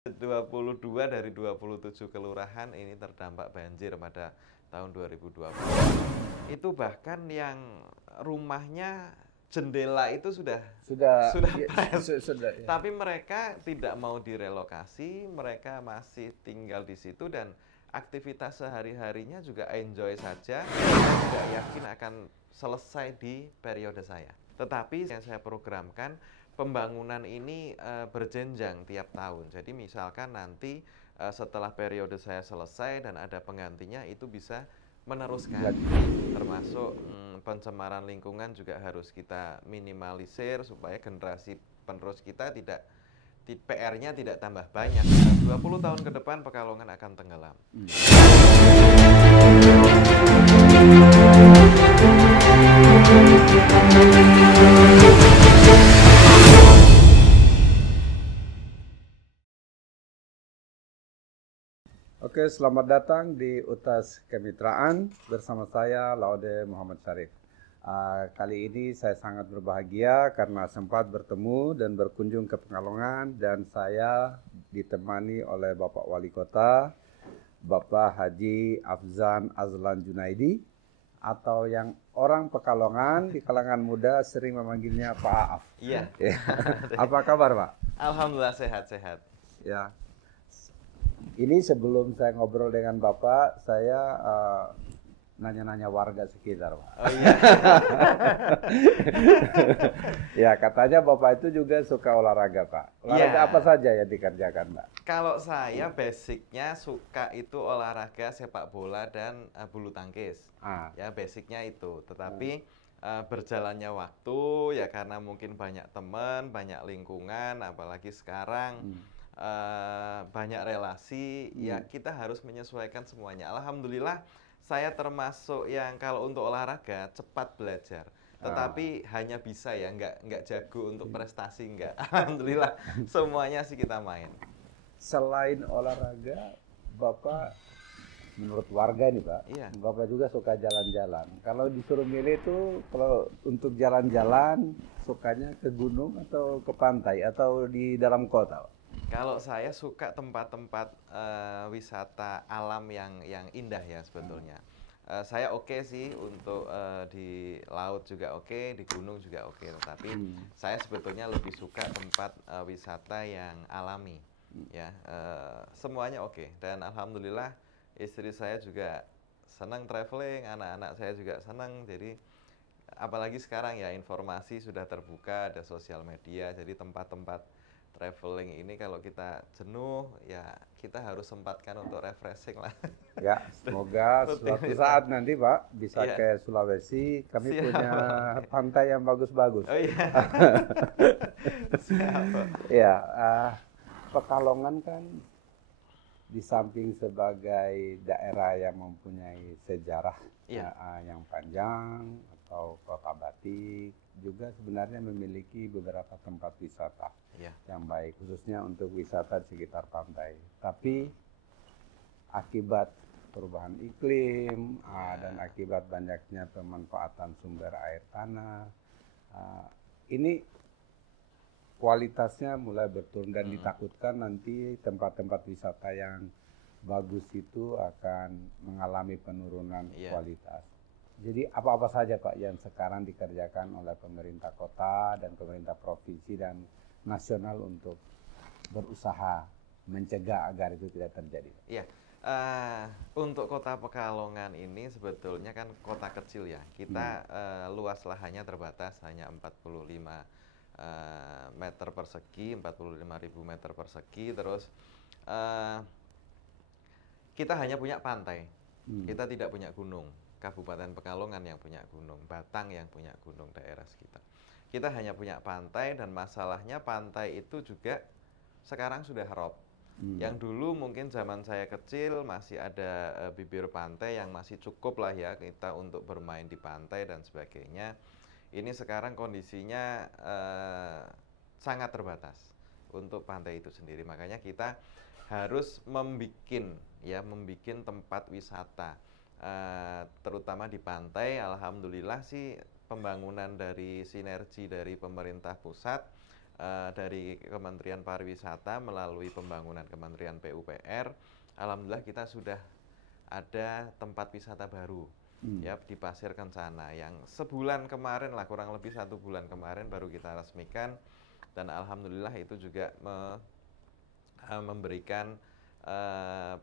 22 dari 27 kelurahan ini terdampak banjir pada tahun 2020. Itu bahkan yang rumahnya jendela itu sudah pres. Ya. Tapi mereka tidak mau direlokasi, mereka masih tinggal di situ dan aktivitas sehari-harinya juga enjoy saja. Saya tidak yakin akan selesai di periode saya. Tetapi yang saya programkan pembangunan ini berjenjang tiap tahun. Jadi misalkan nanti setelah periode saya selesai dan ada penggantinya itu bisa meneruskan. Termasuk pencemaran lingkungan juga harus kita minimalisir supaya generasi penerus kita tidak PR-nya tidak tambah banyak. 20 tahun ke depan Pekalongan akan tenggelam. Oke, selamat datang di UTAS Kemitraan bersama saya Laude Muhammad Syarif. Kali ini saya sangat berbahagia karena sempat bertemu dan berkunjung ke Pekalongan dan saya ditemani oleh Bapak Wali Kota, Bapak Haji Afzan Azlan Junaidi, atau yang orang Pekalongan di kalangan muda sering memanggilnya Pak Aaf. Iya. Apa kabar, Pak? Alhamdulillah sehat-sehat. Ya. Ini sebelum saya ngobrol dengan Bapak, saya nanya-nanya warga sekitar, Pak. Oh iya. Ya, katanya Bapak itu juga suka olahraga, Pak. Olahraga Ya. apa saja yang dikerjakan, Pak? Kalau saya basicnya suka itu olahraga sepak bola dan bulu tangkis. Ya basicnya itu. Tetapi berjalannya waktu ya karena mungkin banyak teman, banyak lingkungan, apalagi sekarang banyak relasi, ya kita harus menyesuaikan semuanya. Alhamdulillah saya termasuk yang kalau untuk olahraga cepat belajar. Tetapi hanya bisa ya, nggak jago untuk prestasi, nggak. Alhamdulillah semuanya sih kita main. Selain olahraga, Bapak menurut warga nih, Pak, Iya. Bapak juga suka jalan-jalan. Kalau disuruh milih itu, kalau untuk jalan-jalan, sukanya ke gunung atau ke pantai atau di dalam kota, Pak? Kalau saya suka tempat-tempat wisata alam yang indah ya sebetulnya. Saya oke sih untuk di laut juga oke, di gunung juga oke. Tetapi saya sebetulnya lebih suka tempat wisata yang alami. Ya, semuanya oke. Dan alhamdulillah istri saya juga senang traveling, anak-anak saya juga senang. Jadi apalagi sekarang ya informasi sudah terbuka, ada sosial media, jadi tempat-tempat traveling ini kalau kita jenuh ya kita harus sempatkan untuk refreshing lah. Ya, semoga suatu saat nanti Pak bisa Iya. ke Sulawesi. Kami Siap, punya Pak. pantai yang bagus-bagus. Oh iya. Siap, Pak. Ya, Pekalongan kan di samping sebagai daerah yang mempunyai sejarah Iya. yang panjang atau kota batik, juga sebenarnya memiliki beberapa tempat wisata Iya. yang baik, khususnya untuk wisata di sekitar pantai. Tapi akibat perubahan iklim dan akibat banyaknya pemanfaatan sumber air tanah, ini kualitasnya mulai berturun dan ditakutkan nanti tempat-tempat wisata yang bagus itu akan mengalami penurunan kualitas. Jadi apa-apa saja Pak yang sekarang dikerjakan oleh pemerintah kota dan pemerintah provinsi dan nasional untuk berusaha mencegah agar itu tidak terjadi? Iya. Untuk kota Pekalongan ini sebetulnya kan kota kecil ya. Kita luas lahannya terbatas, hanya 45 meter persegi, 45.000 meter persegi. Terus kita hanya punya pantai, kita tidak punya gunung. Kabupaten Pekalongan yang punya gunung, Batang yang punya gunung daerah sekitar. Kita hanya punya pantai dan masalahnya pantai itu juga sekarang sudah rob. Yang dulu mungkin zaman saya kecil masih ada bibir pantai yang masih cukup lah ya kita untuk bermain di pantai dan sebagainya. Ini sekarang kondisinya sangat terbatas untuk pantai itu sendiri. Makanya kita harus membikin tempat wisata, terutama di pantai. Alhamdulillah sih pembangunan dari sinergi dari pemerintah pusat dari Kementerian Pariwisata melalui pembangunan Kementerian PUPR, alhamdulillah kita sudah ada tempat wisata baru ya di Pasir Kencana yang sebulan kemarin lah, kurang lebih 1 bulan kemarin baru kita resmikan, dan alhamdulillah itu juga memberikan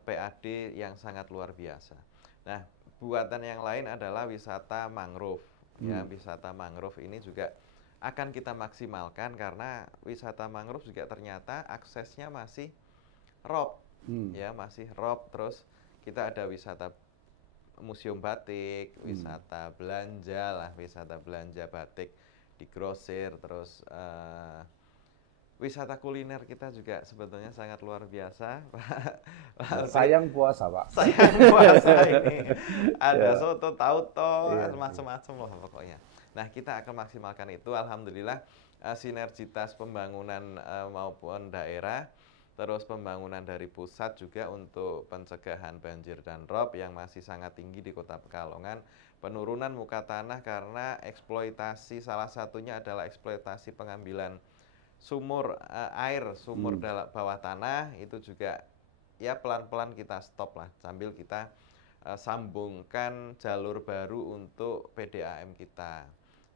PAD yang sangat luar biasa. Nah, buatan yang lain adalah wisata mangrove. Ya, wisata mangrove ini juga akan kita maksimalkan karena wisata mangrove juga ternyata aksesnya masih rob, ya masih rob. Terus kita ada wisata museum batik, wisata belanja lah, wisata belanja batik di grosir, terus wisata kuliner kita juga sebetulnya sangat luar biasa, Pak. Sayang puasa, Pak. Sayang puasa ini. Ada soto, tauco, macam-macam loh pokoknya. Nah, kita akan maksimalkan itu. Alhamdulillah sinergitas pembangunan maupun daerah, terus pembangunan dari pusat juga untuk pencegahan banjir dan rob yang masih sangat tinggi di Kota Pekalongan. Penurunan muka tanah karena eksploitasi, salah satunya adalah eksploitasi pengambilan sumur air, sumur bawah tanah, itu juga ya pelan-pelan kita stop lah, sambil kita sambungkan jalur baru untuk PDAM kita,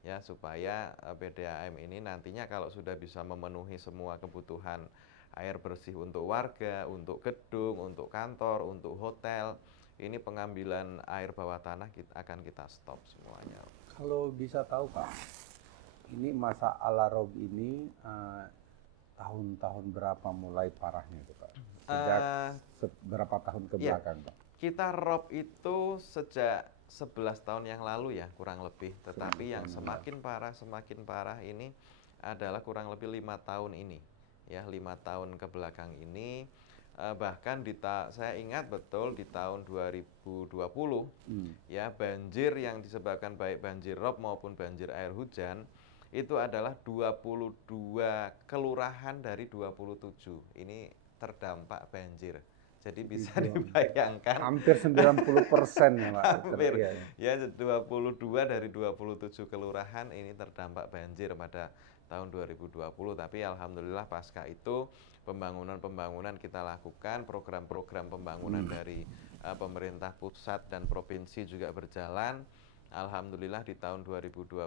ya supaya PDAM ini nantinya kalau sudah bisa memenuhi semua kebutuhan air bersih untuk warga, untuk gedung, untuk kantor, untuk hotel, ini pengambilan air bawah tanah akan kita stop semuanya. Kalau bisa tahu, Pak, ini masa ala rob ini tahun-tahun berapa mulai parahnya itu, Pak? Sejak berapa tahun ke belakang, Pak? Kita rob itu sejak 11 tahun yang lalu ya, kurang lebih. Tetapi yang semakin parah ini adalah kurang lebih 5 tahun ini. Ya, 5 tahun ke belakang ini. Bahkan saya ingat betul di tahun 2020 ya, banjir yang disebabkan baik banjir rob maupun banjir air hujan itu adalah 22 kelurahan dari 27 ini terdampak banjir. Jadi bisa dibayangkan hampir 90% ya, Pak. Hampir ya, 22 dari 27 kelurahan ini terdampak banjir pada tahun 2020. Tapi alhamdulillah pasca itu pembangunan kita lakukan, program-program pembangunan dari pemerintah pusat dan provinsi juga berjalan. Alhamdulillah di tahun 2022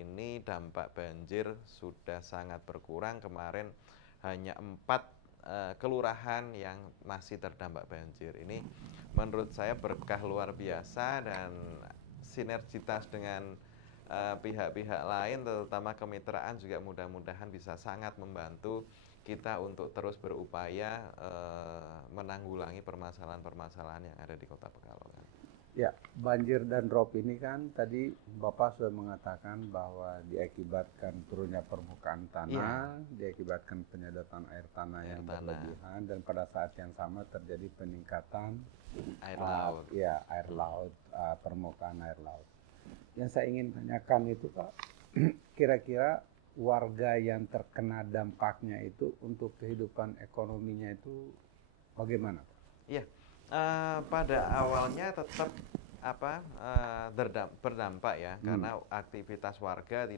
ini dampak banjir sudah sangat berkurang. Kemarin hanya 4 kelurahan yang masih terdampak banjir. Ini menurut saya berkah luar biasa, dan sinergitas dengan pihak-pihak lain terutama kemitraan juga mudah-mudahan bisa sangat membantu kita untuk terus berupaya menanggulangi permasalahan-permasalahan yang ada di Kota Pekalongan. Ya, banjir dan rob ini kan tadi Bapak sudah mengatakan bahwa diakibatkan turunnya permukaan tanah, diakibatkan penyedotan air tanah yang berlebihan, dan pada saat yang sama terjadi peningkatan air laut. Ya, air laut, permukaan air laut. Yang saya ingin tanyakan itu, Pak, kira-kira warga yang terkena dampaknya itu untuk kehidupan ekonominya itu bagaimana, Pak? Iya. Pada awalnya tetap berdampak ya, karena aktivitas warga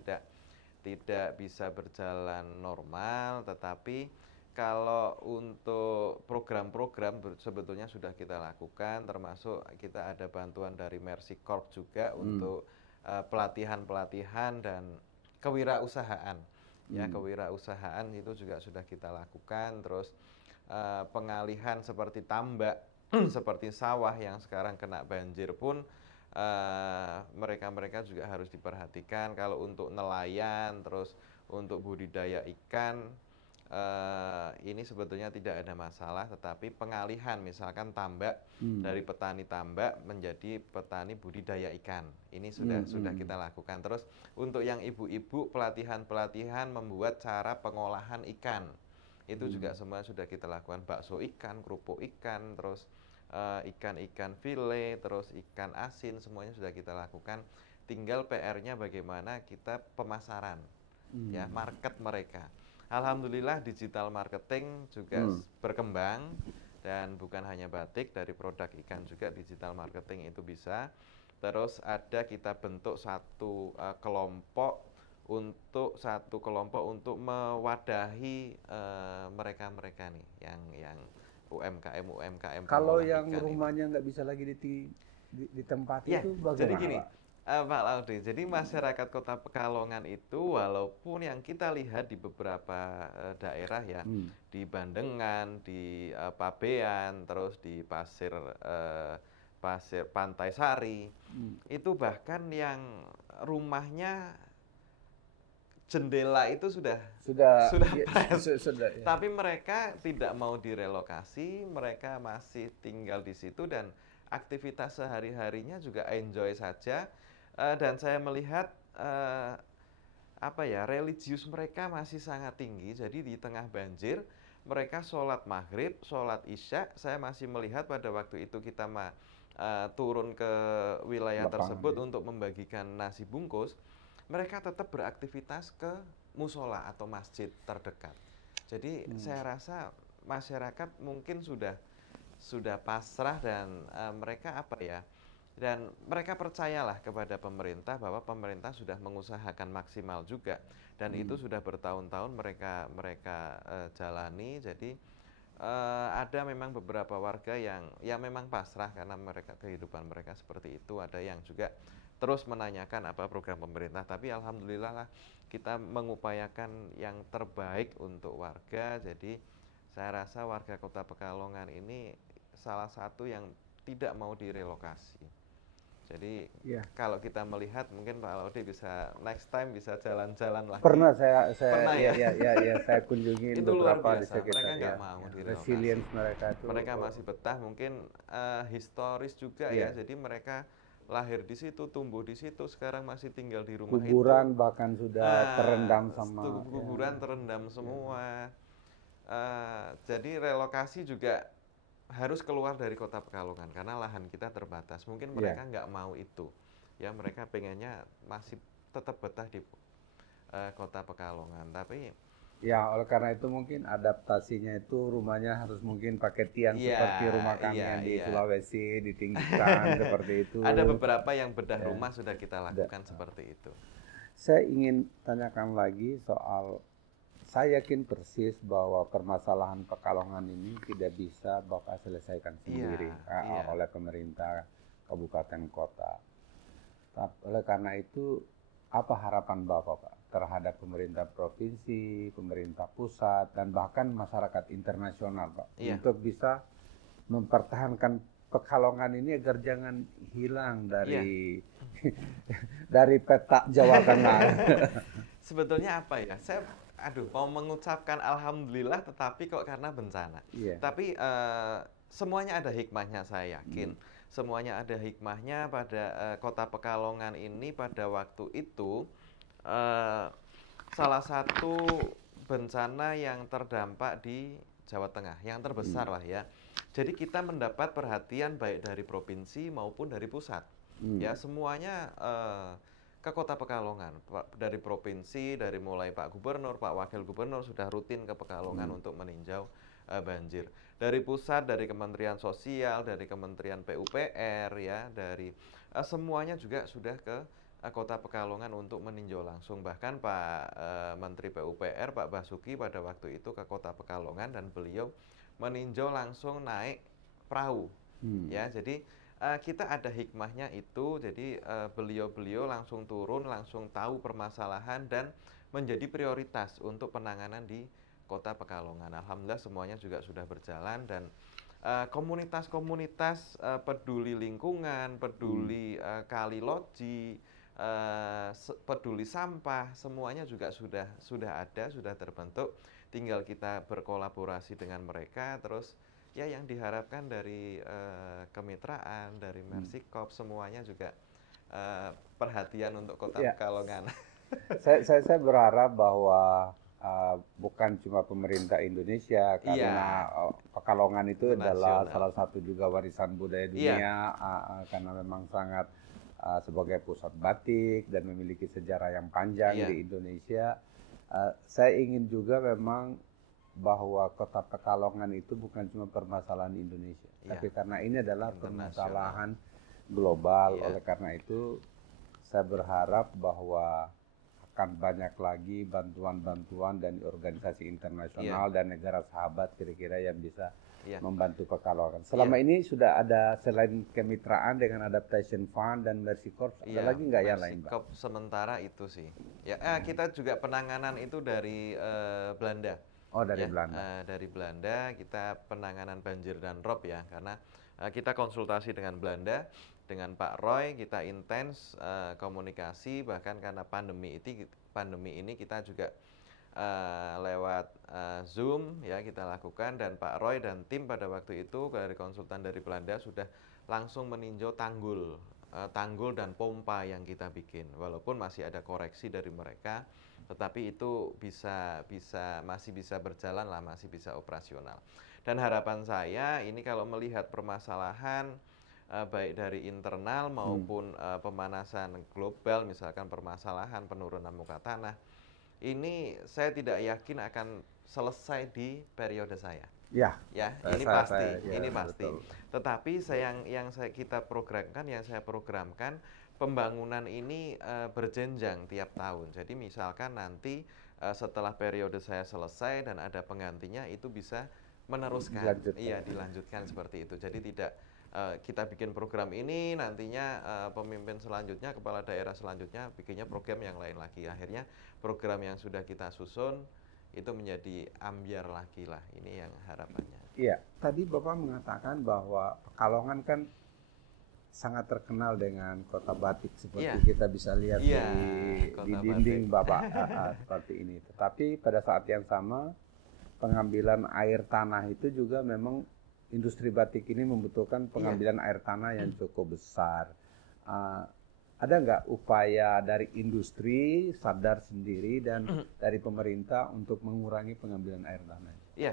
tidak bisa berjalan normal. Tetapi kalau untuk program-program sebetulnya sudah kita lakukan, termasuk kita ada bantuan dari Mercy Corp juga untuk pelatihan-pelatihan dan kewirausahaan. Ya, kewirausahaan itu juga sudah kita lakukan. Terus pengalihan seperti tambak, seperti sawah yang sekarang kena banjir pun mereka juga harus diperhatikan. Kalau untuk nelayan, terus untuk budidaya ikan, ini sebetulnya tidak ada masalah. Tetapi pengalihan misalkan tambak dari petani tambak menjadi petani budidaya ikan, ini sudah kita lakukan. Terus untuk yang ibu-ibu, pelatihan membuat cara pengolahan ikan, itu juga semua sudah kita lakukan. Bakso ikan, kerupuk ikan, terus ikan-ikan file, terus ikan asin, semuanya sudah kita lakukan. Tinggal PR-nya bagaimana kita pemasaran, ya, market mereka. Alhamdulillah digital marketing juga berkembang, dan bukan hanya batik, dari produk ikan juga digital marketing itu bisa. Terus kita bentuk satu kelompok untuk satu kelompok untuk mewadahi mereka-mereka nih yang UMKM Kalau pengolah yang ikan ini. rumahnya nggak bisa lagi ditempati Ya, itu jadi bagaimana, gini, Pak? Pak Laude, jadi masyarakat Kota Pekalongan itu walaupun yang kita lihat di beberapa daerah ya, Hmm. di Bandengan, di Pabean, terus di Pasir Pantai Sari, Hmm. itu bahkan yang rumahnya jendela itu sudah Sudah, sudah ya, pres. sudah ya. Tapi mereka tidak mau direlokasi, mereka masih tinggal di situ dan aktivitas sehari-harinya juga enjoy saja. Dan saya melihat apa ya, religius mereka masih sangat tinggi. Jadi di tengah banjir mereka sholat maghrib, sholat isya. Saya masih melihat pada waktu itu kita turun ke wilayah Lapangan tersebut ya. untuk membagikan nasi bungkus. Mereka tetap beraktivitas ke musola atau masjid terdekat. Jadi saya rasa masyarakat mungkin sudah pasrah dan mereka apa ya, dan mereka percayalah kepada pemerintah bahwa pemerintah sudah mengusahakan maksimal juga dan itu sudah bertahun-tahun mereka mereka jalani. Jadi ada memang beberapa warga yang memang pasrah karena mereka kehidupan mereka seperti itu. Ada yang juga terus menanyakan apa program pemerintah. Tapi alhamdulillah lah kita mengupayakan yang terbaik untuk warga. Jadi saya rasa warga Kota Pekalongan ini salah satu yang tidak mau direlokasi. Jadi Ya. kalau kita melihat mungkin Pak Laude bisa next time bisa jalan-jalan lagi. Pernah Pernah ya? saya kunjungi Itu luar beberapa di biasa. Mereka sekitar nggak ya. mau direlokasi. Resilience mereka itu. Mereka masih betah, mungkin historis juga ya. Jadi mereka lahir di situ, tumbuh di situ, sekarang masih tinggal di rumah Kuburan itu. bahkan sudah terendam sama Kuburan terendam semua. Jadi relokasi juga harus keluar dari Kota Pekalongan karena lahan kita terbatas. Mungkin mereka nggak mau itu. Ya mereka pengennya masih tetap betah di Kota Pekalongan. Tapi ya, oleh karena itu mungkin adaptasinya itu rumahnya harus mungkin pakai tiang seperti rumah kami yang di Sulawesi, ditinggikan seperti itu. Ada beberapa yang bedah rumah sudah kita lakukan seperti itu. Saya ingin tanyakan lagi soal, saya yakin persis bahwa permasalahan Pekalongan ini tidak bisa Bapak selesaikan sendiri oleh pemerintah kabupaten kota. Oleh karena itu, apa harapan Bapak, Pak, terhadap pemerintah provinsi, pemerintah pusat, dan bahkan masyarakat internasional, Pak, untuk bisa mempertahankan Pekalongan ini agar jangan hilang dari dari peta Jawa Tengah. Sebetulnya apa ya? Saya mau mengucapkan alhamdulillah tetapi kok karena bencana. Tapi semuanya ada hikmahnya, saya yakin. Semuanya ada hikmahnya pada Kota Pekalongan ini pada waktu itu salah satu bencana yang terdampak di Jawa Tengah, yang terbesar lah ya. Jadi kita mendapat perhatian baik dari provinsi maupun dari pusat. Ya semuanya ke Kota Pekalongan, dari provinsi, dari mulai Pak Gubernur, Pak Wakil Gubernur sudah rutin ke Pekalongan untuk meninjau banjir. Dari pusat, dari Kementerian Sosial, dari Kementerian PUPR, ya, dari semuanya juga sudah ke Kota Pekalongan untuk meninjau langsung. Bahkan Pak Menteri PUPR, Pak Basuki pada waktu itu ke Kota Pekalongan dan beliau meninjau langsung naik perahu. Ya, jadi kita ada hikmahnya itu. Jadi beliau-beliau langsung turun, langsung tahu permasalahan dan menjadi prioritas untuk penanganan di Kota Pekalongan. Alhamdulillah semuanya juga sudah berjalan dan komunitas-komunitas peduli lingkungan, peduli kali loji, peduli sampah, semuanya juga sudah ada, sudah terbentuk. Tinggal kita berkolaborasi dengan mereka. Terus ya yang diharapkan dari kemitraan, dari Mersikop, semuanya juga perhatian untuk Kota Pekalongan. Saya berharap bahwa bukan cuma pemerintah Indonesia, karena Pekalongan itu adalah salah satu juga warisan budaya dunia, karena memang sangat sebagai pusat batik dan memiliki sejarah yang panjang di Indonesia. Saya ingin juga memang bahwa Kota Pekalongan itu bukan cuma permasalahan Indonesia, tapi karena ini adalah permasalahan global. Oleh karena itu, saya berharap bahwa akan banyak lagi bantuan-bantuan dari organisasi internasional dan negara sahabat kira-kira yang bisa membantu Pekalongan. Selama ini sudah ada selain kemitraan dengan Adaptation Fund dan Mercy Corps, ada lagi nggak yang lain, Pak? Mercy Corps sementara itu sih. Ya, kita juga penanganan itu dari Belanda. Oh, dari Belanda. Dari Belanda kita penanganan banjir dan rob ya, karena kita konsultasi dengan Belanda, dengan Pak Roy, kita intens komunikasi, bahkan karena pandemi ini kita juga lewat Zoom ya kita lakukan, dan Pak Roy dan tim pada waktu itu dari konsultan dari Belanda sudah langsung meninjau tanggul dan pompa yang kita bikin, walaupun masih ada koreksi dari mereka, tetapi itu masih bisa berjalan lah, masih bisa operasional. Dan harapan saya ini kalau melihat permasalahan baik dari internal maupun pemanasan global, misalkan permasalahan penurunan muka tanah, ini saya tidak yakin akan selesai di periode saya. Ya, ini pasti. Tetapi yang saya programkan, pembangunan ini berjenjang tiap tahun. Jadi misalkan nanti setelah periode saya selesai dan ada penggantinya, itu bisa meneruskan, dilanjutkan seperti itu. Jadi tidak kita bikin program ini, nantinya pemimpin selanjutnya, kepala daerah selanjutnya bikinnya program yang lain lagi. Akhirnya program yang sudah kita susun itu menjadi ambiar lagi lah, ini yang harapannya. Iya, tadi Bapak mengatakan bahwa Pekalongan kan sangat terkenal dengan kota batik seperti kita bisa lihat di dinding Bapak seperti ini. Tetapi pada saat yang sama pengambilan air tanah itu juga memang industri batik ini membutuhkan pengambilan air tanah yang cukup besar. Ada nggak upaya dari industri sadar sendiri dan dari pemerintah untuk mengurangi pengambilan air tanah? Iya,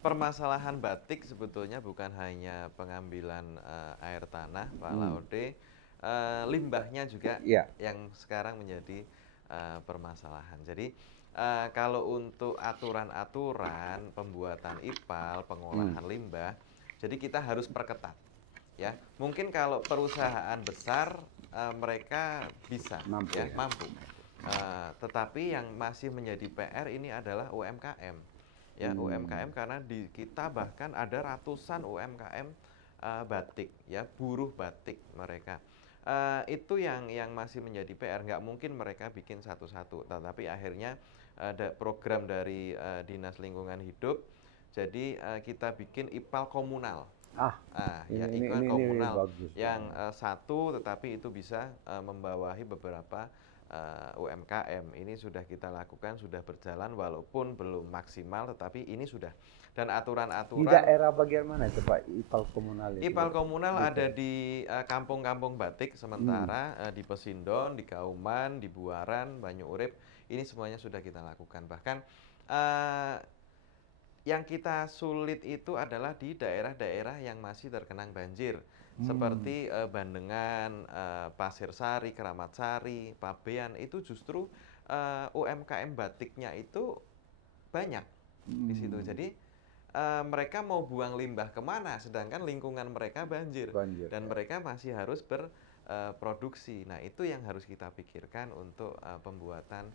permasalahan batik sebetulnya bukan hanya pengambilan air tanah, Pak Laude, limbahnya juga yang sekarang menjadi permasalahan. Jadi kalau untuk aturan-aturan pembuatan IPAL, pengolahan limbah, jadi kita harus perketat. Ya, mungkin kalau perusahaan besar mereka bisa mampu. Tetapi yang masih menjadi PR ini adalah UMKM. Ya, UMKM karena di kita bahkan ada ratusan UMKM batik, ya, buruh batik mereka. Itu yang masih menjadi PR. Nggak mungkin mereka bikin satu-satu, tetapi akhirnya ada program dari Dinas Lingkungan Hidup. Jadi kita bikin IPAL komunal. Ini komunal bagus. Yang satu, tetapi itu bisa membawahi beberapa UMKM. Ini sudah kita lakukan, sudah berjalan walaupun belum maksimal, tetapi ini sudah. Dan aturan-aturan. Di daerah bagian mana itu Pak IPAL komunal itu? IPAL komunal ada di kampung-kampung batik sementara, di Pesindon, di Kauman, di Buaran, Banyu Urip. Ini semuanya sudah kita lakukan. Bahkan yang kita sulit itu adalah di daerah-daerah yang masih terkenang banjir, seperti Bandengan, Pasir Sari, Keramat Sari, Pabean. Itu justru UMKM batiknya itu banyak di situ. Jadi mereka mau buang limbah kemana, sedangkan lingkungan mereka banjir. Dan mereka masih harus berproduksi. Nah, itu yang harus kita pikirkan untuk pembuatan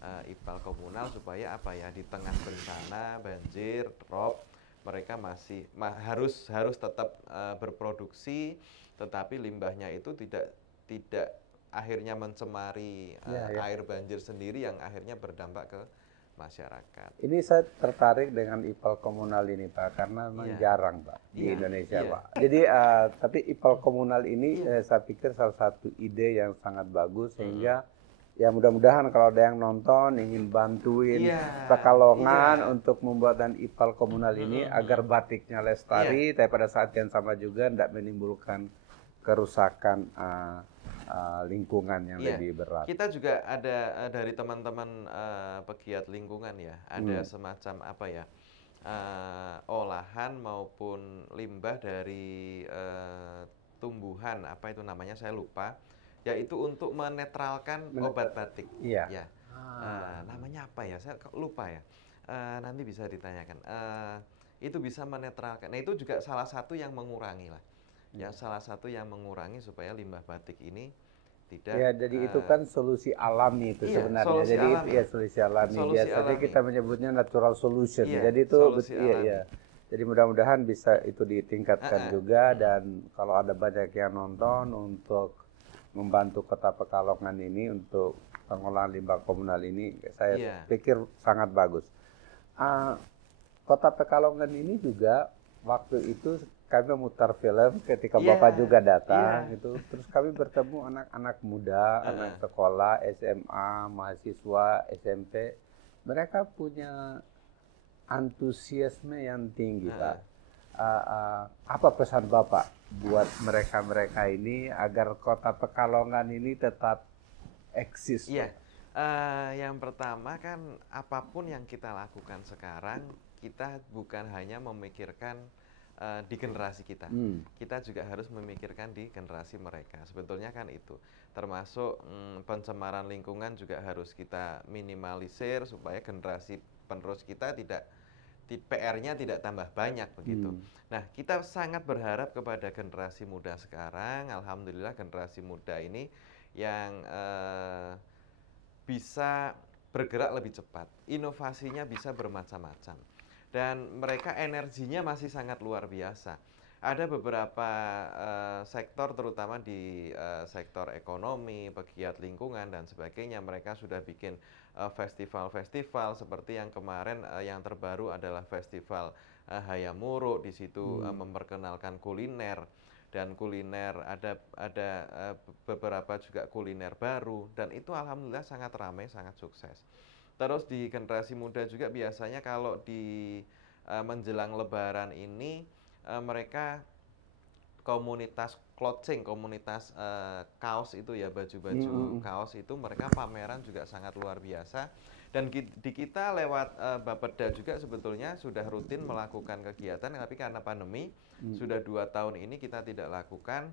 IPAL komunal, supaya di tengah bencana banjir, rob, mereka masih harus tetap berproduksi, tetapi limbahnya itu tidak akhirnya mencemari air banjir sendiri yang akhirnya berdampak ke masyarakat. Ini saya tertarik dengan IPAL komunal ini Pak, karena memang jarang Pak di Indonesia Pak. Jadi tapi IPAL komunal ini saya pikir salah satu ide yang sangat bagus, sehingga ya mudah-mudahan kalau ada yang nonton ingin bantuin Pekalongan untuk membuatan IPAL komunal ini agar batiknya lestari, tapi pada saat yang sama juga tidak menimbulkan kerusakan lingkungan yang lebih berat. Kita juga ada dari teman-teman pegiat lingkungan ya, ada semacam olahan maupun limbah dari tumbuhan, apa itu namanya saya lupa, yaitu untuk menetralkan obat batik. Namanya apa ya, saya lupa ya, nanti bisa ditanyakan. Itu bisa menetralkan. Nah, itu juga salah satu yang mengurangi lah, ya, salah satu yang mengurangi supaya limbah batik ini tidak Ya, jadi itu kan solusi alami itu iya, sebenarnya. solusi Jadi itu alami. ya solusi alami. Solusi Biasanya alami. kita menyebutnya natural solution. Iya, Jadi itu solusi iya alami. iya. Jadi mudah-mudahan bisa itu ditingkatkan juga, dan kalau ada banyak yang nonton untuk membantu Kota Pekalongan ini untuk pengolahan limbah komunal ini, saya Iya. pikir sangat bagus. Ah, Kota Pekalongan ini juga waktu itu kami memutar film ketika Iya, Bapak juga iya. datang itu, terus kami bertemu anak-anak muda, anak sekolah, SMA, mahasiswa, SMP. Mereka punya antusiasme yang tinggi, Pak. Apa pesan Bapak buat mereka-mereka ini agar Kota Pekalongan ini tetap eksis, Iya, Pak? yang pertama kan apapun yang kita lakukan sekarang, kita bukan hanya memikirkan di generasi kita. Kita juga harus memikirkan di generasi mereka. Sebetulnya kan itu. Termasuk pencemaran lingkungan juga harus kita minimalisir supaya generasi penerus kita tidak PR-nya tidak tambah banyak begitu. Nah, kita sangat berharap kepada generasi muda sekarang. Alhamdulillah generasi muda ini yang bisa bergerak lebih cepat, inovasinya bisa bermacam-macam, dan mereka energinya masih sangat luar biasa. Ada beberapa sektor, terutama di sektor ekonomi, pegiat lingkungan dan sebagainya, mereka sudah bikin festival-festival seperti yang kemarin, yang terbaru adalah festival Hayamuruk. Di situ memperkenalkan kuliner, dan kuliner ada beberapa juga kuliner baru, dan itu alhamdulillah sangat ramai, sangat sukses. Terus di generasi muda juga biasanya kalau di menjelang lebaran ini mereka komunitas clothing, komunitas kaos itu ya, baju-baju kaos itu mereka pameran juga sangat luar biasa. Dan di kita lewat Bapeda juga sebetulnya sudah rutin melakukan kegiatan, tapi karena pandemi sudah 2 tahun ini kita tidak lakukan,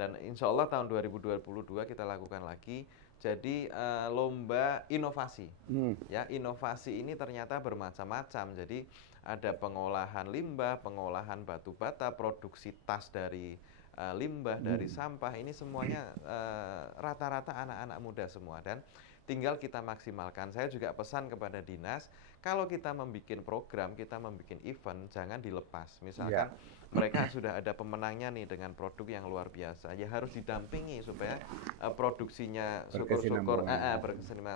dan insya Allah tahun 2022 kita lakukan lagi. Jadi lomba inovasi, ya, inovasi ini ternyata bermacam-macam. Jadi ada pengolahan limbah, pengolahan batu bata, produksi tas dari limbah, dari sampah. Ini semuanya rata-rata anak-anak muda semua, dan tinggal kita maksimalkan. Saya juga pesan kepada dinas, kalau kita membuat program, kita membuat event, jangan dilepas. Misalkan mereka sudah ada pemenangnya nih dengan produk yang luar biasa, ya harus didampingi supaya produksinya syukur-syukur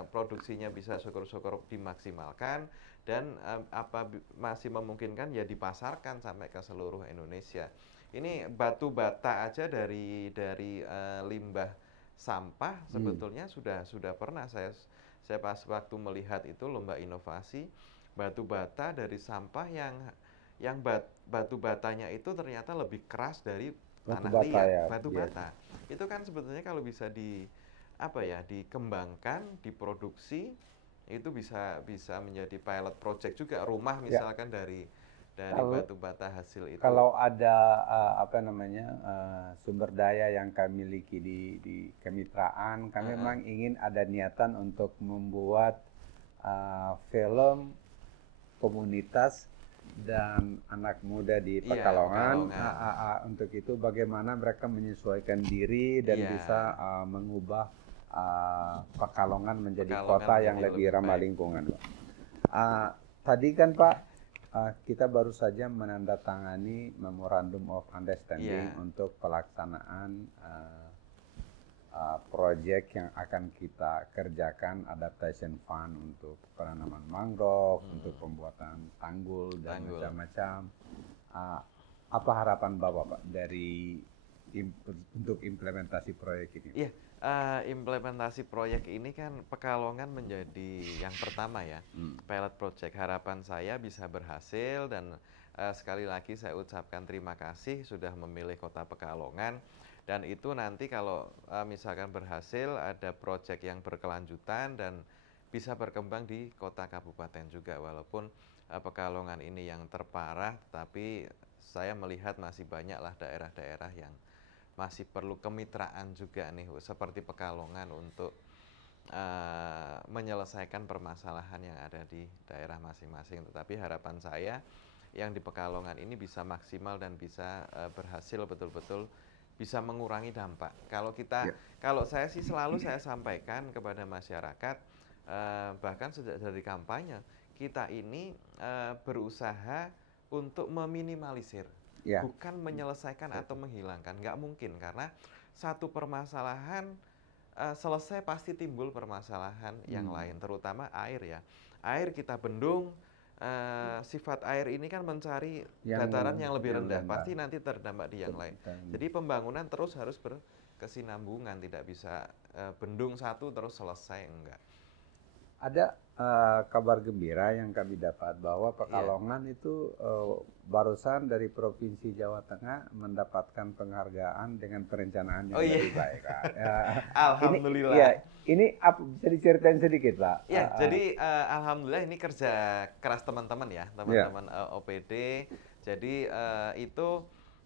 produksinya bisa syukur-syukur dimaksimalkan, dan masih memungkinkan ya dipasarkan sampai ke seluruh Indonesia. Ini batu bata aja dari limbah sampah sebetulnya sudah pernah saya pas waktu melihat itu lomba inovasi batu bata dari sampah yang batu batanya itu ternyata lebih keras dari tanah liat, batu bata. Itu kan sebetulnya kalau bisa dikembangkan, diproduksi, itu bisa menjadi pilot project juga, rumah misalkan dari batu bata hasil itu. Kalau ada sumber daya yang kami miliki di kemitraan, kami memang ingin ada niatan untuk membuat film komunitas dan anak muda di Pekalongan. Untuk itu bagaimana mereka menyesuaikan diri dan bisa mengubah Pekalongan menjadi kota yang lebih ramah lingkungan. Tadi kan Pak, kita baru saja menandatangani Memorandum of Understanding untuk pelaksanaan proyek yang akan kita kerjakan, adaptation fund untuk penanaman mangrove, untuk pembuatan tanggul dan macam-macam. Apa harapan Bapak Pak untuk implementasi proyek ini? Iya, implementasi proyek ini kan Pekalongan menjadi yang pertama ya, pilot project. Harapan saya bisa berhasil, dan sekali lagi saya ucapkan terima kasih sudah memilih Kota Pekalongan. Dan itu nanti kalau misalkan berhasil, ada proyek yang berkelanjutan dan bisa berkembang di kota kabupaten juga. Walaupun Pekalongan ini yang terparah, tapi saya melihat masih banyaklah daerah-daerah yang masih perlu kemitraan juga nih, seperti Pekalongan, untuk menyelesaikan permasalahan yang ada di daerah masing-masing. Tetapi harapan saya yang di Pekalongan ini bisa maksimal dan bisa berhasil betul-betul bisa mengurangi dampak. Ya. Kalau saya sih selalu saya sampaikan kepada masyarakat, bahkan sejak dari kampanye, kita ini berusaha untuk meminimalisir, Ya. bukan menyelesaikan atau menghilangkan. Nggak mungkin, karena satu permasalahan selesai pasti timbul permasalahan yang lain, terutama air ya. Air kita bendung, sifat air ini kan mencari dataran yang lebih rendah, pasti nanti terdampak di yang lain. Jadi pembangunan terus harus berkesinambungan, tidak bisa bendung satu terus selesai, enggak. Ada kabar gembira yang kami dapat bahwa Pekalongan itu barusan dari Provinsi Jawa Tengah mendapatkan penghargaan dengan perencanaan yang lebih baik. Alhamdulillah. Ini bisa diceritain sedikit, Pak? Ya, jadi alhamdulillah ini kerja keras teman-teman ya, teman-teman OPD. Jadi itu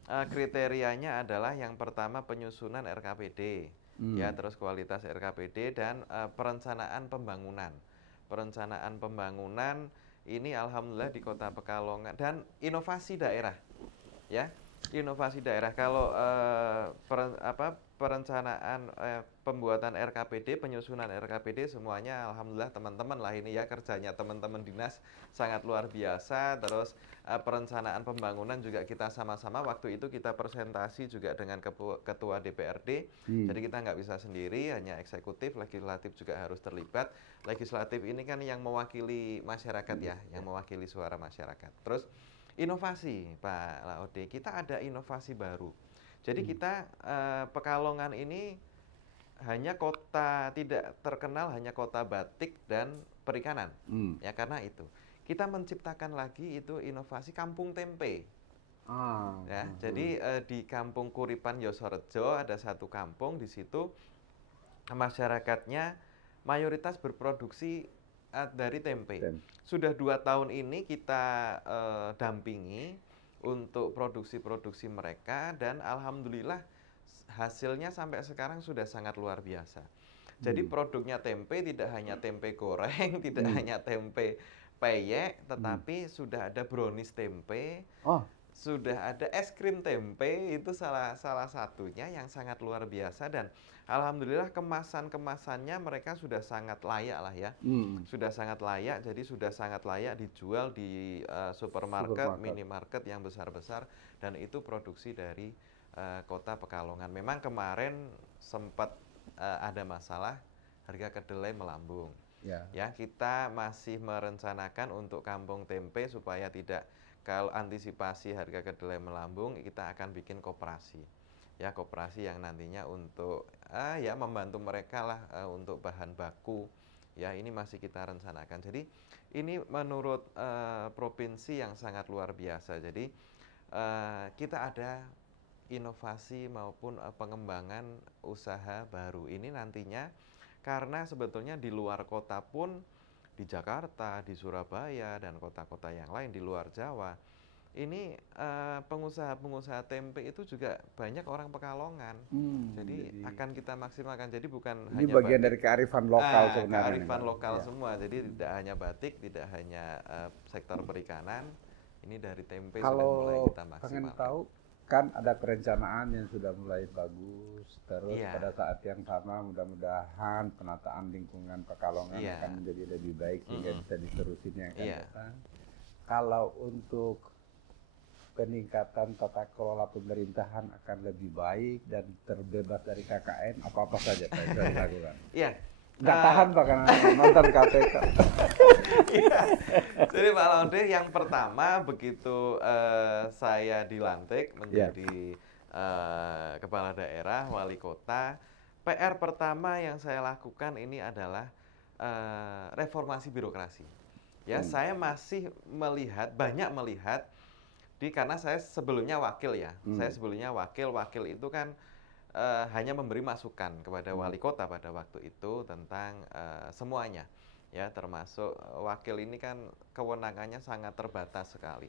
kriterianya adalah yang pertama penyusunan RKPD, ya, terus kualitas RKPD dan perencanaan pembangunan. Perencanaan pembangunan ini alhamdulillah di Kota Pekalongan dan inovasi daerah, ya. Inovasi daerah kalau perencanaan pembuatan RKPD, penyusunan RKPD semuanya alhamdulillah teman-teman lah ini ya, kerjanya teman-teman dinas sangat luar biasa. Terus perencanaan pembangunan juga kita sama-sama waktu itu kita presentasi juga dengan ketua DPRD. Jadi kita nggak bisa sendiri, hanya eksekutif, legislatif juga harus terlibat. Legislatif ini kan yang mewakili masyarakat ya, yang mewakili suara masyarakat. Terus inovasi, Pak Laude, kita ada inovasi baru. Jadi kita Pekalongan ini hanya kota, tidak terkenal hanya kota batik dan perikanan. Ya, karena itu kita menciptakan lagi itu inovasi kampung tempe. Ya, jadi di Kampung Kuripan Yosorejo ada satu kampung, di situ masyarakatnya mayoritas berproduksi dari tempe. Sudah 2 tahun ini kita dampingi untuk produksi-produksi mereka dan alhamdulillah hasilnya sampai sekarang sudah sangat luar biasa. Jadi produknya tempe tidak hanya tempe goreng, tidak hanya tempe peyek, tetapi sudah ada brownies tempe, sudah ada es krim tempe, itu salah satunya yang sangat luar biasa. Dan alhamdulillah kemasannya mereka sudah sangat layak lah ya, sudah sangat layak, jadi sudah sangat layak dijual di supermarket, minimarket yang besar-besar, dan itu produksi dari Kota Pekalongan. Memang kemarin sempat ada masalah harga kedelai melambung. Ya, kita masih merencanakan untuk kampung tempe supaya tidak, kalau antisipasi harga kedelai melambung, kita akan bikin koperasi. Ya, koperasi yang nantinya untuk ya membantu mereka lah untuk bahan baku. Ya, ini masih kita rencanakan. Jadi ini menurut provinsi yang sangat luar biasa. Jadi kita ada inovasi maupun pengembangan usaha baru. Ini nantinya karena sebetulnya di luar kota pun, di Jakarta, di Surabaya, dan kota-kota yang lain di luar Jawa, ini pengusaha-pengusaha tempe itu juga banyak orang Pekalongan. Jadi akan kita maksimalkan. Jadi bukan ini hanya bagian batik, dari kearifan lokal sebenarnya. kearifan lokal semua. Jadi tidak hanya batik, tidak hanya sektor perikanan. Ini dari tempe sudah mulai kita maksimalkan. Kalau pengen tahu, kan ada perencanaan yang sudah mulai bagus, terus pada saat yang sama mudah-mudahan penataan lingkungan Pekalongan akan menjadi lebih baik sehingga bisa diterusin yang akan datang. Kalau untuk peningkatan tata kelola pemerintahan akan lebih baik dan terbebas dari KKN, apa-apa saja yang bisa dilakukan? Iya. Nggak tahan Pak karena nonton KPK. Jadi Pak Laude, yang pertama begitu saya dilantik menjadi kepala daerah, wali kota, PR pertama yang saya lakukan ini adalah reformasi birokrasi. Ya, saya masih banyak melihat karena saya sebelumnya wakil ya. Saya sebelumnya wakil itu kan hanya memberi masukan kepada wali kota pada waktu itu tentang semuanya, ya, termasuk wakil ini kan kewenangannya sangat terbatas sekali.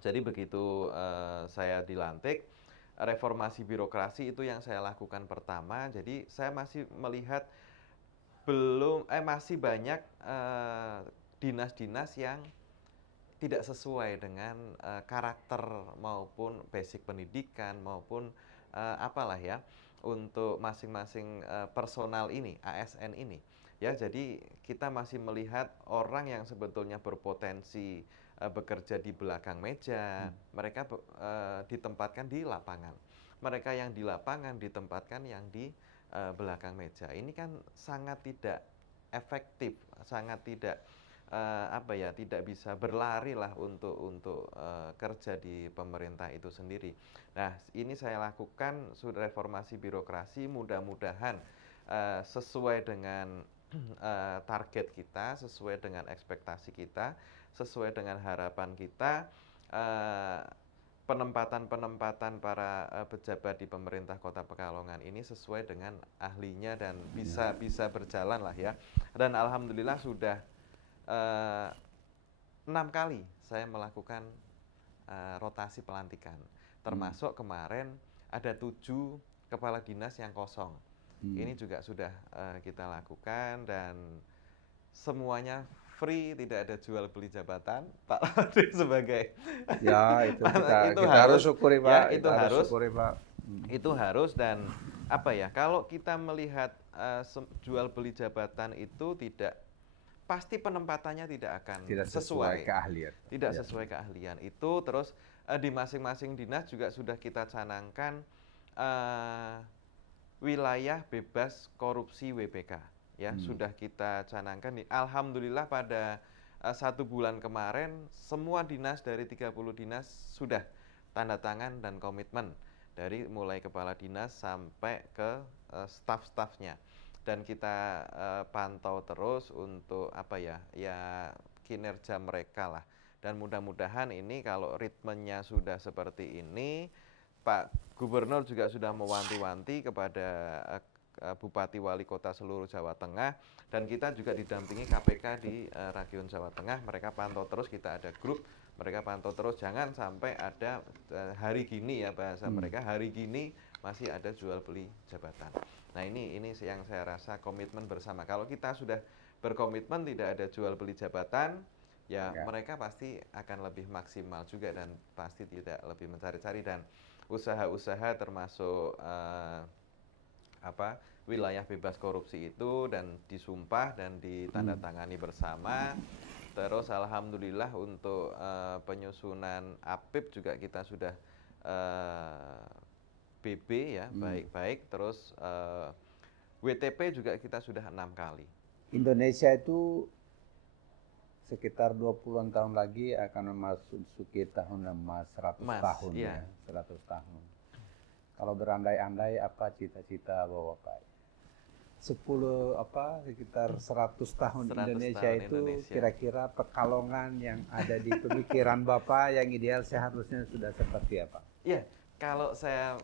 Jadi begitu saya dilantik, reformasi birokrasi itu yang saya lakukan pertama. Jadi saya masih melihat masih banyak dinas-dinas yang tidak sesuai dengan karakter maupun basic pendidikan maupun apalah ya, untuk masing-masing personal ini, ASN ini. Ya, jadi kita masih melihat orang yang sebetulnya berpotensi bekerja di belakang meja, mereka ditempatkan di lapangan. Mereka yang di lapangan ditempatkan yang di belakang meja. Ini kan sangat tidak efektif, sangat tidak tidak bisa berlari lah untuk kerja di pemerintah itu sendiri. Nah, ini saya lakukan sudah reformasi birokrasi, mudah-mudahan sesuai dengan target kita, sesuai dengan ekspektasi kita, sesuai dengan harapan kita. Penempatan-penempatan para pejabat di pemerintah Kota Pekalongan ini sesuai dengan ahlinya dan bisa berjalan lah ya. Dan alhamdulillah sudah 6 kali saya melakukan rotasi pelantikan, termasuk kemarin ada 7 kepala dinas yang kosong. Ini juga sudah kita lakukan dan semuanya free, tidak ada jual beli jabatan. Pak Laude sebagai ya itu kita harus syukuri Pak, ya, itu kita harus syukuri Pak. Itu harus. Dan kalau kita melihat jual beli jabatan itu pasti penempatannya tidak akan sesuai keahlian. Tidak sesuai keahlian itu. Terus di masing-masing dinas juga sudah kita canangkan wilayah bebas korupsi WBK. Ya, sudah kita canangkan. Alhamdulillah pada 1 bulan kemarin semua dinas dari 30 dinas sudah tanda tangan dan komitmen, dari mulai kepala dinas sampai ke staf-stafnya. Dan kita pantau terus untuk kinerja mereka lah. Dan mudah-mudahan ini kalau ritmenya sudah seperti ini, Pak Gubernur juga sudah mewanti-wanti kepada Bupati Wali Kota seluruh Jawa Tengah, dan kita juga didampingi KPK di Region Jawa Tengah. Mereka pantau terus, kita ada grup, mereka pantau terus, jangan sampai ada hari gini ya bahasa mereka, hari gini masih ada jual beli jabatan. Nah, ini yang saya rasa komitmen bersama. Kalau kita sudah berkomitmen tidak ada jual beli jabatan, ya mereka pasti akan lebih maksimal juga dan pasti tidak lebih mencari-cari. Dan usaha-usaha termasuk wilayah bebas korupsi itu dan disumpah dan ditandatangani bersama. Terus alhamdulillah untuk penyusunan APIP juga kita sudah BB ya, baik-baik. Terus WTP juga kita sudah 6 kali. Indonesia itu sekitar 20-an tahun lagi akan memasuki tahun emas 100 tahun ya. 100 tahun. Kalau berandai-andai apa cita-cita Bapak? 10 sekitar 100 tahun 100 Indonesia tahun itu Indonesia. Kira-kira Pekalongan yang ada di pemikiran Bapak yang ideal seharusnya sudah seperti apa? Iya, kalau saya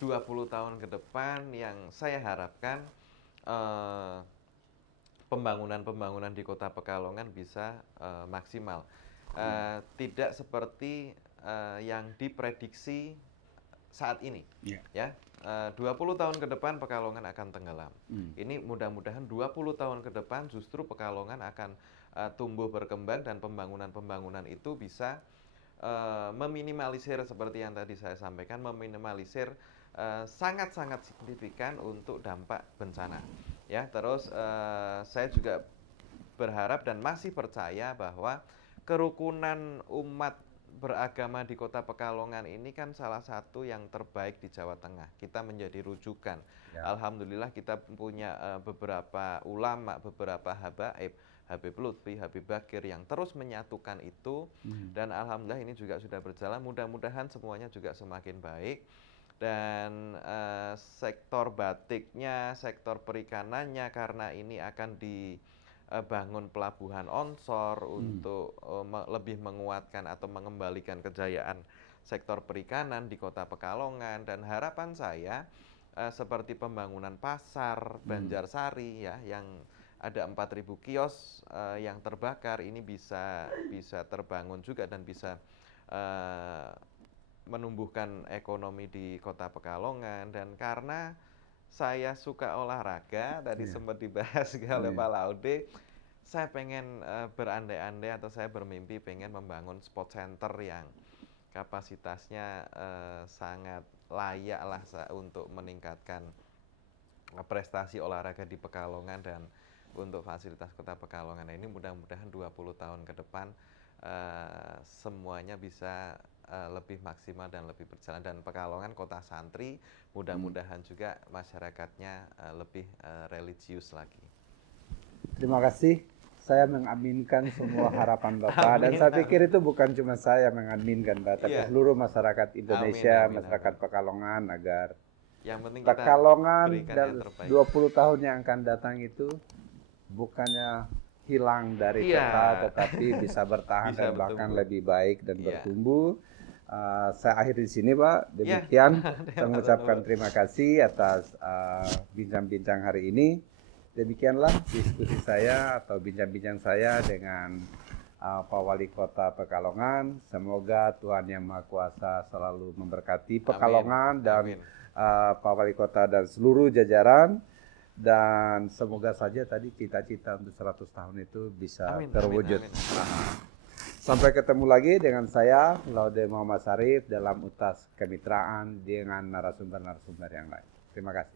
20 tahun ke depan yang saya harapkan pembangunan di Kota Pekalongan bisa maksimal. Tidak seperti yang diprediksi saat ini. Ya, 20 tahun ke depan Pekalongan akan tenggelam. Ini mudah-mudahan 20 tahun ke depan justru Pekalongan akan tumbuh berkembang dan pembangunan itu bisa meminimalisir seperti yang tadi saya sampaikan, meminimalisir sangat-sangat signifikan untuk dampak bencana. Ya, terus saya juga berharap dan masih percaya bahwa kerukunan umat beragama di Kota Pekalongan ini kan salah satu yang terbaik di Jawa Tengah. Kita menjadi rujukan. Ya. Alhamdulillah kita punya beberapa ulama, beberapa habaib, Habib Lutfi, Habib Bakir yang terus menyatukan itu. Dan alhamdulillah ini juga sudah berjalan. Mudah-mudahan semuanya juga semakin baik. Dan sektor batiknya, sektor perikanannya, karena ini akan dibangun pelabuhan onshore untuk lebih menguatkan atau mengembalikan kejayaan sektor perikanan di Kota Pekalongan. Dan harapan saya seperti pembangunan pasar Banjarsari ya, yang ada 4.000 kios yang terbakar, ini bisa terbangun juga dan bisa menumbuhkan ekonomi di Kota Pekalongan. Dan karena saya suka olahraga, tadi sempat dibahas oleh Pak Laude, saya pengen berandai-andai atau saya bermimpi pengen membangun sport center yang kapasitasnya sangat layak lah untuk meningkatkan prestasi olahraga di Pekalongan dan untuk fasilitas Kota Pekalongan. Nah, ini mudah-mudahan 20 tahun ke depan semuanya bisa lebih maksimal dan lebih berjalan, dan Pekalongan kota santri, mudah-mudahan juga masyarakatnya lebih religius lagi. Terima kasih. Saya mengaminkan semua harapan Bapak. Dan saya pikir itu bukan cuma saya mengaminkan, Pak, tapi seluruh masyarakat Indonesia, masyarakat Pekalongan, agar yang penting Pekalongan dan 20 tahun yang akan datang itu bukannya hilang dari peta, tetapi bisa bertahan dan bahkan lebih baik dan bertumbuh. Saya akhiri di sini, Pak. Demikian, saya mengucapkan terima kasih atas bincang-bincang hari ini. Demikianlah diskusi saya atau bincang-bincang saya dengan Pak Wali Kota Pekalongan. Semoga Tuhan Yang Maha Kuasa selalu memberkati Pekalongan dan Pak Wali Kota dan seluruh jajaran. Dan semoga saja tadi cita-cita untuk 100 tahun itu bisa terwujud. Sampai ketemu lagi dengan saya, Laude Muhammad Syarif, dalam Utas Kemitraan dengan narasumber-narasumber yang lain. Terima kasih.